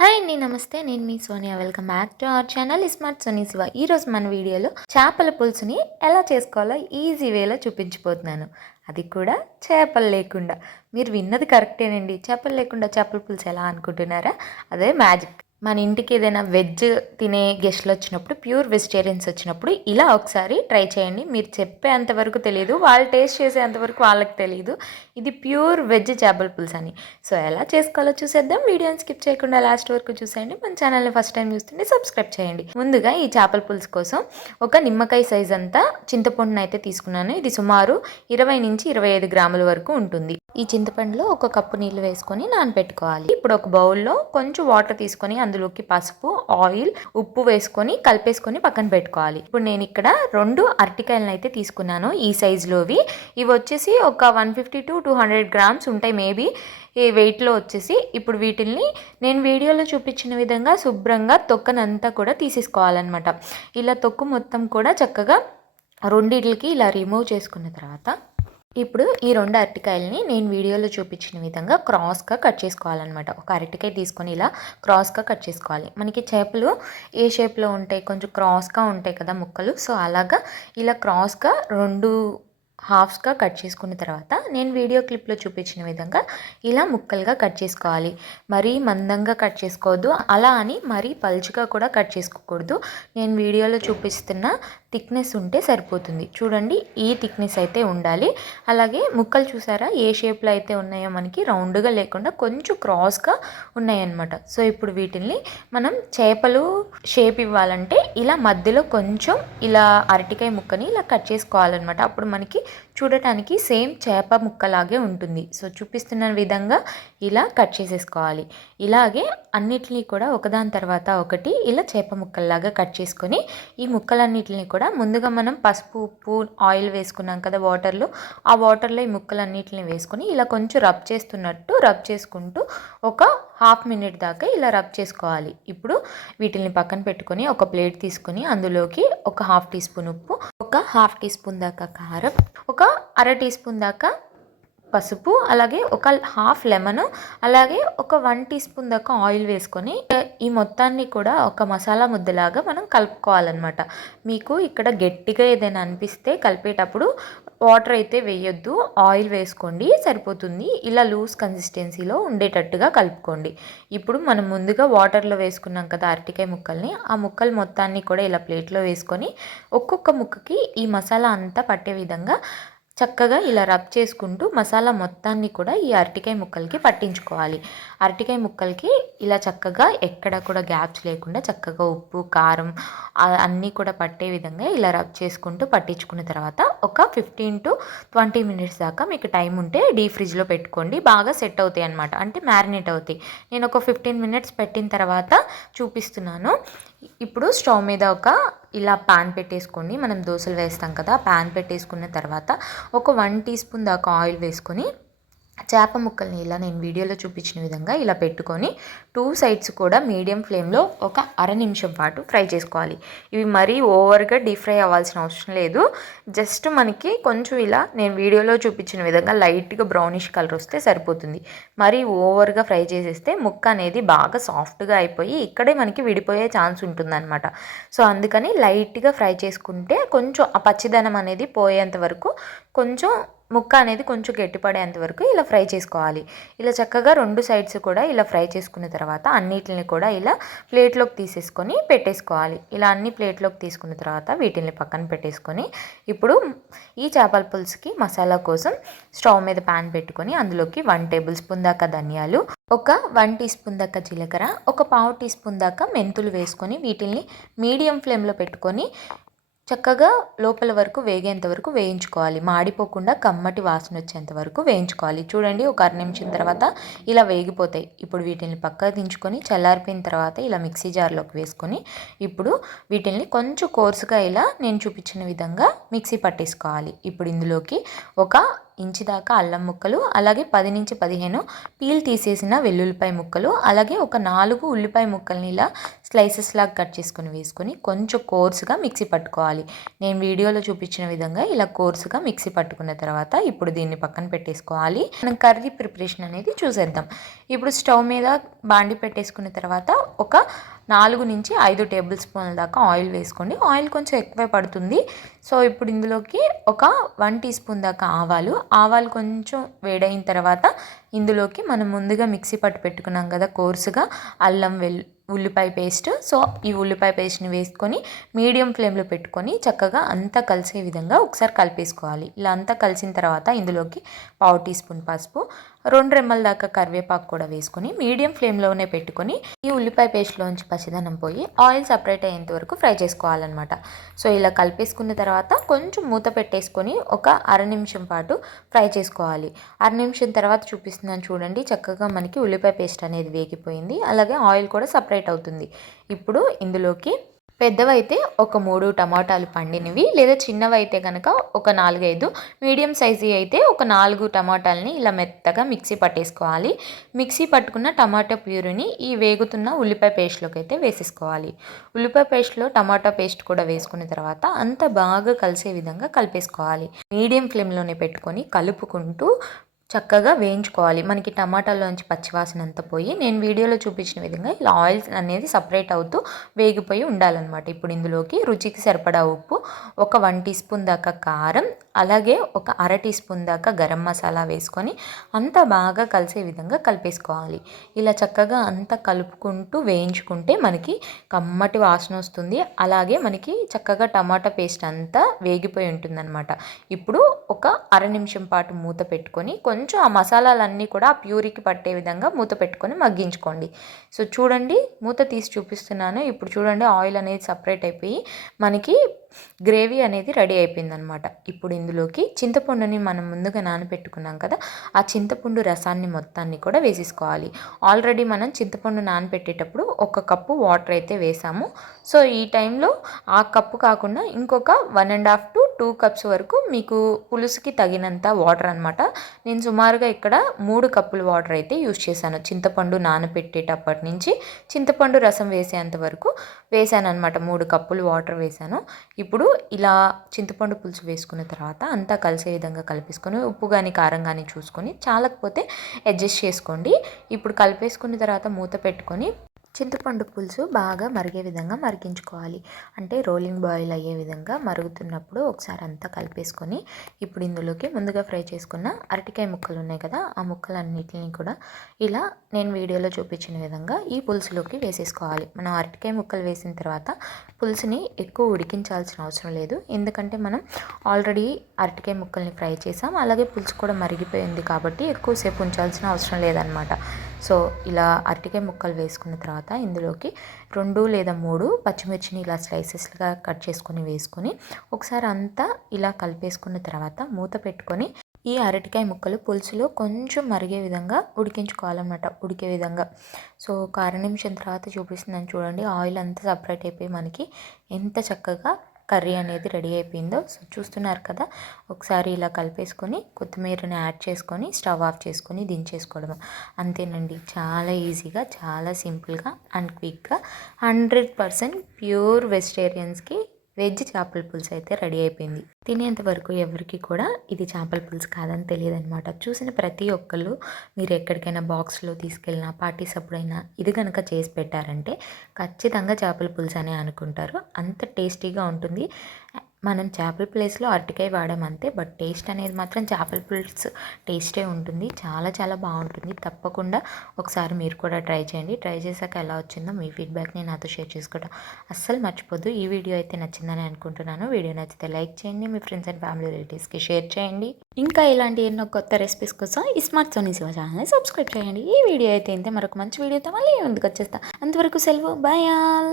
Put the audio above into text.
Hi అండి, నమస్తే. నేను మీ Sonia. Welcome back to our channel smart Soni Siva. ఈరోజు మన వీడియోలో చేపల పులుసుని ఎలా చేసుకోవాలో ఈజీ వేలో చూపించిపోతున్నాను. అది కూడా చేపలు లేకుండా. మీరు విన్నది కరెక్టేనండి. చేపలు లేకుండా చేపల పులుసు ఎలా అనుకుంటున్నారా? అదే మ్యాజిక్. మన ఇంటికి ఏదైనా వెజ్ తినే గెస్ట్లు వచ్చినప్పుడు, ప్యూర్ వెజిటేరియన్స్ వచ్చినప్పుడు ఇలా ఒకసారి ట్రై చేయండి. మీరు చెప్పేంతవరకు తెలియదు, వాళ్ళు టేస్ట్ చేసేంతవరకు వాళ్ళకి తెలియదు ఇది ప్యూర్ వెజ్ చేపల పులుసు అని. సో ఎలా చేసుకోవాలో చూసేద్దాం. వీడియోని స్కిప్ చేయకుండా లాస్ట్ వరకు చూసేయండి. మన ఛానల్ని ఫస్ట్ టైం చూస్తుంటే సబ్స్క్రైబ్ చేయండి. ముందుగా ఈ చేపల పులుసు కోసం ఒక నిమ్మకాయ సైజ్ అంతా చింతపండును అయితే తీసుకున్నాను. ఇది సుమారు 20 నుంచి 25 గ్రాముల వరకు ఉంటుంది. ఈ చింతపండులో ఒక కప్పు నీళ్ళు వేసుకొని నానబెట్టుకోవాలి. ఇప్పుడు ఒక బౌల్లో కొంచెం వాటర్ తీసుకొని అందులోకి పసుపు, ఆయిల్, ఉప్పు వేసుకొని కలిపేసుకొని పక్కన పెట్టుకోవాలి. ఇప్పుడు నేను ఇక్కడ 2 అరటికాయలను అయితే తీసుకున్నాను. ఈ సైజులోవి. ఇవి వచ్చేసి ఒక 150 to 200 గ్రామ్స్ ఉంటాయి మేబీ ఈ వెయిట్లో వచ్చేసి. ఇప్పుడు వీటిల్ని నేను వీడియోలో చూపించిన విధంగా శుభ్రంగా తొక్కనంతా కూడా తీసేసుకోవాలన్నమాట. ఇలా తొక్కు మొత్తం కూడా చక్కగా రెండిట్లకి ఇలా రిమూవ్ చేసుకున్న తర్వాత ఇప్పుడు ఈ 2 అరటికాయలని నేను వీడియోలో చూపించిన విధంగా క్రాస్గా కట్ చేసుకోవాలన్నమాట. ఒక అరటికాయ తీసుకొని ఇలా క్రాస్గా కట్ చేసుకోవాలి. మనకి చేపలు ఏ షేప్లో ఉంటాయి, కొంచెం క్రాస్గా ఉంటాయి కదా ముక్కలు. సో అలాగా ఇలా క్రాస్గా 2 హాఫ్స్గా కట్ చేసుకున్న తర్వాత నేను వీడియో క్లిప్లో చూపించిన విధంగా ఇలా ముక్కలుగా కట్ చేసుకోవాలి. మరీ మందంగా కట్ చేసుకోవద్దు, అలా అని మరీ పలుచగా కూడా కట్ చేసుకోకూడదు. నేను వీడియోలో చూపిస్తున్న థిక్నెస్ ఉంటే సరిపోతుంది. చూడండి, ఈ థిక్నెస్ అయితే ఉండాలి. అలాగే ముక్కలు చూసారా ఏ షేప్లో అయితే ఉన్నాయో, మనకి రౌండ్గా లేకుండా కొంచెం క్రాస్గా ఉన్నాయన్నమాట. సో ఇప్పుడు వీటిని మనం చేపలు షేప్ ఇవ్వాలంటే ఇలా మధ్యలో కొంచెం ఇలా అరటికాయ ముక్కని ఇలా కట్ చేసుకోవాలన్నమాట. అప్పుడు మనకి చూడటానికి సేమ్ చేప ముక్కలాగే ఉంటుంది. సో చూపిస్తున్న విధంగా ఇలా కట్ చేసేసుకోవాలి. ఇలాగే అన్నిటినీ కూడా ఒకదాని తర్వాత ఒకటి ఇలా చేప ముక్కల్లాగా కట్ చేసుకొని ఈ ముక్కలన్నిటిని కూడా ముందుగా మనం పసుపు, ఉప్పు, ఆయిల్ వేసుకున్నాం కదా వాటర్లో, ఆ వాటర్లో ఈ ముక్కలన్నిటిని వేసుకొని ఇలా కొంచెం రబ్ చేస్తున్నట్టు రబ్ చేసుకుంటూ ఒక హాఫ్ మినిట్ దాకా ఇలా రబ్ చేసుకోవాలి. ఇప్పుడు వీటిని పక్కన పెట్టుకొని ఒక ప్లేట్ తీసుకొని అందులోకి ఒక హాఫ్ టీ స్పూన్ ఉప్పు, ఒక హాఫ్ టీ స్పూన్ దాకా కారం, ఒక అర టీ స్పూన్ దాకా పసుపు, అలాగే ఒక హాఫ్ లెమన్, అలాగే ఒక 1 టీ స్పూన్ దాకా ఆయిల్ వేసుకొని ఈ మొత్తాన్ని కూడా ఒక మసాలా ముద్దలాగా మనం కలుపుకోవాలన్నమాట. మీకు ఇక్కడ గట్టిగా ఏదైనా అనిపిస్తే కలిపేటప్పుడు వాటర్ అయితే వేయొద్దు, ఆయిల్ వేసుకోండి సరిపోతుంది. ఇలా లూజ్ కన్సిస్టెన్సీలో ఉండేటట్టుగా కలుపుకోండి. ఇప్పుడు మనం ముందుగా వాటర్లో వేసుకున్నాం కదా అరటికాయ ముక్కల్ని, ఆ ముక్కలు మొత్తాన్ని కూడా ఇలా ప్లేట్లో వేసుకొని ఒక్కొక్క ముక్కకి ఈ మసాలా అంతా పట్టే విధంగా చక్కగా ఇలా రబ్ చేసుకుంటూ మసాలా మొత్తాన్ని కూడా ఈ అరటికాయ ముక్కలకి పట్టించుకోవాలి. అరటికాయ ముక్కలకి ఇలా చక్కగా ఎక్కడ కూడా గ్యాప్స్ లేకుండా చక్కగా ఉప్పు, కారం అన్నీ కూడా పట్టే విధంగా ఇలా రబ్ చేసుకుంటూ పట్టించుకున్న తర్వాత ఒక 15 to 20 మినిట్స్ దాకా మీకు టైం ఉంటే డీప్ ఫ్రిడ్జ్లో పెట్టుకోండి. బాగా సెట్ అవుతాయి అన్నమాట, అంటే మ్యారినేట్ అవుతాయి. నేను ఒక 15 మినిట్స్ పెట్టిన తర్వాత చూపిస్తున్నాను. ఇప్పుడు స్టవ్ మీద ఒక ఇలా పాన్ పెట్టేసుకోండి. మనం దోశలు వేస్తాం కదా, పాన్ పెట్టేసుకున్న తర్వాత ఒక 1 టీ స్పూన్ దాకా ఆయిల్ వేసుకొని చేప ముక్కల్ని ఇలా నేను వీడియోలో చూపించిన విధంగా ఇలా పెట్టుకొని 2 సైడ్స్ కూడా మీడియం ఫ్లేమ్లో ఒక అర నిమిషం పాటు ఫ్రై చేసుకోవాలి. ఇవి మరీ ఓవర్గా డీప్ ఫ్రై అవ్వాల్సిన అవసరం లేదు. జస్ట్ మనకి కొంచెం ఇలా నేను వీడియోలో చూపించిన విధంగా లైట్గా బ్రౌనిష్ కలర్ వస్తే సరిపోతుంది. మరీ ఓవర్గా ఫ్రై చేసేస్తే ముక్క అనేది బాగా సాఫ్ట్గా అయిపోయి ఇక్కడే మనకి విడిపోయే ఛాన్స్ ఉంటుందన్నమాట. సో అందుకని లైట్గా ఫ్రై చేసుకుంటే కొంచెం ఆ పచ్చిదనం అనేది పోయేంత వరకు, కొంచెం ముక్క అనేది కొంచెం గట్టిపడేంత వరకు ఇలా ఫ్రై చేసుకోవాలి. ఇలా చక్కగా 2 సైడ్స్ కూడా ఇలా ఫ్రై చేసుకున్న తర్వాత అన్నిటిని కూడా ఇలా ప్లేట్లోకి తీసేసుకొని పెట్టేసుకోవాలి. ఇలా అన్ని ప్లేట్లోకి తీసుకున్న తర్వాత వీటిని పక్కన పెట్టేసుకొని ఇప్పుడు ఈ చేపల పులుసుకి మసాలా కోసం స్టవ్ మీద పాన్ పెట్టుకొని అందులోకి 1 టేబుల్ స్పూన్ దాకా ధనియాలు, ఒక 1 టీ స్పూన్ దాకా జీలకర్ర, ఒక పావు టీ స్పూన్ దాకా మెంతులు వేసుకొని వీటిని మీడియం ఫ్లేమ్లో పెట్టుకొని చక్కగా లోపల వరకు వేగేంత వరకు వేయించుకోవాలి. మాడిపోకుండా కమ్మటి వాసన వచ్చేంత వరకు వేయించుకోవాలి. చూడండి, ఒక అర నిమిషం తర్వాత ఇలా వేగిపోతాయి. ఇప్పుడు వీటిని పక్కకు దించుకొని చల్లారిపోయిన తర్వాత ఇలా మిక్సీ జార్లోకి వేసుకొని ఇప్పుడు వీటిని కొంచెం కోర్సుగా ఇలా నేను చూపించిన విధంగా మిక్సీ పట్టేసుకోవాలి. ఇప్పుడు ఇందులోకి ఒక ఇంచు దాకా అల్లం ముక్కలు, అలాగే 10 నుంచి 15 పీల్ తీసేసిన వెల్లుల్లిపాయ ముక్కలు, అలాగే ఒక 4 ఉల్లిపాయ ముక్కల్ని ఇలా స్లైసెస్ లాగా కట్ చేసుకొని వేసుకొని కొంచెం కోర్సుగా మిక్సీ పట్టుకోవాలి. నేను వీడియోలో చూపించిన విధంగా ఇలా కోర్సుగా మిక్సీ పట్టుకున్న తర్వాత ఇప్పుడు దీన్ని పక్కన పెట్టేసుకోవాలి. మనం కర్రీ ప్రిపరేషన్ అనేది చూసేద్దాం. ఇప్పుడు స్టవ్ మీద బాండి పెట్టేసుకున్న తర్వాత ఒక 4-5 టేబుల్ స్పూన్ల దాకా ఆయిల్ వేసుకోండి. ఆయిల్ కొంచెం ఎక్కువే పడుతుంది. సో ఇప్పుడు ఇందులోకి ఒక 1 టీ స్పూన్ దాకా ఆవాలు కొంచెం వేడైన తర్వాత ఇందులోకి మనం ముందుగా మిక్సీ పట్టి పెట్టుకున్నాం కదా కోర్సుగా అల్లం ఉల్లిపాయ పేస్ట్. సో ఈ ఉల్లిపాయ పేస్ట్ని వేసుకొని మీడియం ఫ్లేమ్లో పెట్టుకొని చక్కగా అంతా కలిసే విధంగా ఒకసారి కలిపేసుకోవాలి. ఇలా అంతా కలిసిన తర్వాత ఇందులోకి 1/2 టీ స్పూన్ పసుపు, 2 రెమ్మల దాకా కరివేపాకు కూడా వేసుకొని మీడియం ఫ్లేమ్లోనే పెట్టుకొని ఈ ఉల్లిపాయ పేస్ట్లోంచి పచ్చిదనం పోయి ఆయిల్ సపరేట్ అయ్యేంత వరకు ఫ్రై చేసుకోవాలన్నమాట. సో ఇలా కలిపేసుకున్న తర్వాత కొంచెం మూత పెట్టేసుకొని ఒక అర నిమిషం పాటు ఫ్రై చేసుకోవాలి. అర నిమిషం తర్వాత చూపిస్తున్నాను చూడండి, చక్కగా మనకి ఉల్లిపాయ పేస్ట్ అనేది వేగిపోయింది. అలాగే ఆయిల్ కూడా సపరేట్ అవుతుంది. ఇప్పుడు ఇందులోకి పెద్దవైతే ఒక 3 టమాటాలు పండినవి, లేదా చిన్నవైతే కనుక ఒక 4-5, మీడియం సైజు అయితే ఒక 4 టమాటాలని ఇలా మెత్తగా మిక్సీ పట్టేసుకోవాలి. మిక్సీ పట్టుకున్న టమాటా ప్యూరీని ఈ వేగుతున్న ఉల్లిపాయ పేస్ట్లోకి అయితే వేసేసుకోవాలి. ఉల్లిపాయ పేస్ట్లో టమాటా పేస్ట్ కూడా వేసుకున్న తర్వాత అంతా బాగా కలిసే విధంగా కలిపేసుకోవాలి. మీడియం ఫ్లేమ్లోనే పెట్టుకొని కలుపుకుంటూ చక్కగా వేయించుకోవాలి. మనకి టమాటాలోంచి పచ్చివాసన అంతా పోయి నేను వీడియోలో చూపించిన విధంగా ఇలా ఆయిల్ అనేది సపరేట్ అవుతూ వేగిపోయి ఉండాలన్నమాట. ఇప్పుడు ఇందులోకి రుచికి సరిపడా ఉప్పు, ఒక 1 టీ స్పూన్ దాకా కారం, అలాగే ఒక అర టీ స్పూన్ దాకా గరం మసాలా వేసుకొని అంతా బాగా కలిసే విధంగా కలిపేసుకోవాలి. ఇలా చక్కగా అంతా కలుపుకుంటూ వేయించుకుంటే మనకి కమ్మటి వాసన వస్తుంది. అలాగే మనకి చక్కగా టమాటా పేస్ట్ అంతా వేగిపోయి ఉంటుందన్నమాట. ఇప్పుడు ఒక అర నిమిషం పాటు మూత పెట్టుకొని కొంచెం ఆ మసాలాలన్నీ కూడా ఆ ప్యూరీకి పట్టే విధంగా మూత పెట్టుకొని మగ్గించుకోండి. సో చూడండి, మూత తీసి చూపిస్తున్నాను. ఇప్పుడు చూడండి, ఆయిల్ అనేది సపరేట్ అయిపోయి మనకి గ్రేవీ అనేది రెడీ అయిపోయిందనమాట. ఇప్పుడు ఇందులోకి చింతపండుని మనం ముందుగా నానబెట్టుకున్నాం కదా, ఆ చింతపండు రసాన్ని మొత్తాన్ని కూడా వేసేసుకోవాలి. ఆల్రెడీ మనం చింతపండు నానబెట్టేటప్పుడు 1 కప్పు వాటర్ అయితే వేసాము. సో ఈ టైంలో ఆ కప్పు కాకుండా ఇంకొక 1.5 to 2 కప్స్ వరకు మీకు పులుసుకి తగినంత వాటర్ అనమాట. నేను సుమారుగా ఇక్కడ 3 కప్పుల వాటర్ అయితే యూస్ చేశాను. చింతపండు నానబెట్టేటప్పటి నుంచి చింతపండు రసం వేసేంత వరకు వేసాను అనమాట. 3 కప్పులు వాటర్ వేసాను. ఇప్పుడు ఇలా చింతపండు పులుసు వేసుకున్న తర్వాత అంతా కలిసే విధంగా కలిపేసుకొని ఉప్పు కానీ కారం కానీ చూసుకొని చాలకపోతే అడ్జస్ట్ చేసుకోండి. ఇప్పుడు కలిపేసుకున్న తర్వాత మూత పెట్టుకొని చింతపండు పులుసు బాగా మరిగే విధంగా మరిగించుకోవాలి. అంటే రోలింగ్ బాయిల్ అయ్యే విధంగా మరుగుతున్నప్పుడు ఒకసారి అంతా కలిపేసుకొని ఇప్పుడు ఇందులోకి ముందుగా ఫ్రై చేసుకున్న అరటికాయ ముక్కలు ఉన్నాయి కదా, ఆ ముక్కలన్నిటిని కూడా ఇలా నేను వీడియోలో చూపించిన విధంగా ఈ పులుసులోకి వేసేసుకోవాలి. మనం అరటికాయ ముక్కలు వేసిన తర్వాత పులుసుని ఎక్కువ ఉడికించాల్సిన అవసరం లేదు. ఎందుకంటే మనం ఆల్రెడీ అరటికాయ ముక్కల్ని ఫ్రై చేసాం, అలాగే పులుసు కూడా మరిగిపోయింది కాబట్టి ఎక్కువసేపు ఉంచాల్సిన అవసరం లేదనమాట. సో ఇలా అరటికాయ ముక్కలు వేసుకున్న తర్వాత ఇందులోకి 2 లేదా 3 పచ్చిమిర్చిని ఇలా స్లైసెస్గా కట్ చేసుకొని వేసుకొని ఒకసారి అంతా ఇలా కలిపేసుకున్న తర్వాత మూత పెట్టుకొని ఈ అరటికాయ ముక్కలు పులుసులో కొంచెం మరిగే విధంగా ఉడికించుకోవాలన్నమాట, ఉడికే విధంగా. సో ఒక అర నిమిషం తర్వాత చూపిస్తుందని చూడండి, ఆయిల్ అంతా సపరేట్ అయిపోయి మనకి ఎంత చక్కగా కర్రీ అనేది రెడీ అయిపోయిందో. సో చూస్తున్నారు కదా, ఒకసారి ఇలా కలిపేసుకొని కొత్తిమీరని యాడ్ చేసుకొని స్టవ్ ఆఫ్ చేసుకొని దించేసుకోవడం అంతేనండి. చాలా ఈజీగా, చాలా సింపుల్గా అండ్ క్విక్గా 100% ప్యూర్ వెజిటేరియన్స్కి వెజ్ చేపల పులుసు అయితే రెడీ అయిపోయింది. తినేంత వరకు ఎవరికి కూడా ఇది చేపల పులుసు కాదని తెలియదు అనమాట. చూసిన ప్రతి ఒక్కళ్ళు మీరు ఎక్కడికైనా బాక్స్లో తీసుకెళ్ళినా పార్టీస్ అప్పుడైనా ఇది కనుక చేసి పెట్టారంటే ఖచ్చితంగా చేపల పులుసు అనే అనుకుంటారు. అంత టేస్టీగా ఉంటుంది. మనం చేపల ప్లేస్లో అరటికాయ వాడామంతే, బట్ టేస్ట్ అనేది మాత్రం చేపల పులుసు టేస్టే ఉంటుంది. చాలా చాలా బాగుంటుంది. తప్పకుండా ఒకసారి మీరు కూడా ట్రై చేయండి. ట్రై చేశాక ఎలా వచ్చిందో మీ ఫీడ్బ్యాక్ని నాతో షేర్ చేసుకోవడం అస్సలు మర్చిపోద్దు. ఈ వీడియో అయితే నచ్చిందని అనుకుంటున్నాను. వీడియో నచ్చితే లైక్ చేయండి, మీ ఫ్రెండ్స్ అండ్ ఫ్యామిలీ రిలేటివ్స్కి షేర్ చేయండి. ఇంకా ఇలాంటి ఎన్నో కొత్త రెసిపీస్ కోసం ఈ స్మార్ట్ సోనీ శివ ఛానల్ని సబ్స్క్రైబ్ చేయండి. ఈ వీడియో అయితే ఇంతే, మరొక మంచి వీడియోతో మళ్ళీ ముందుకు వచ్చేస్తా. అంతవరకు సెలవు, బాయ్ ఆల్.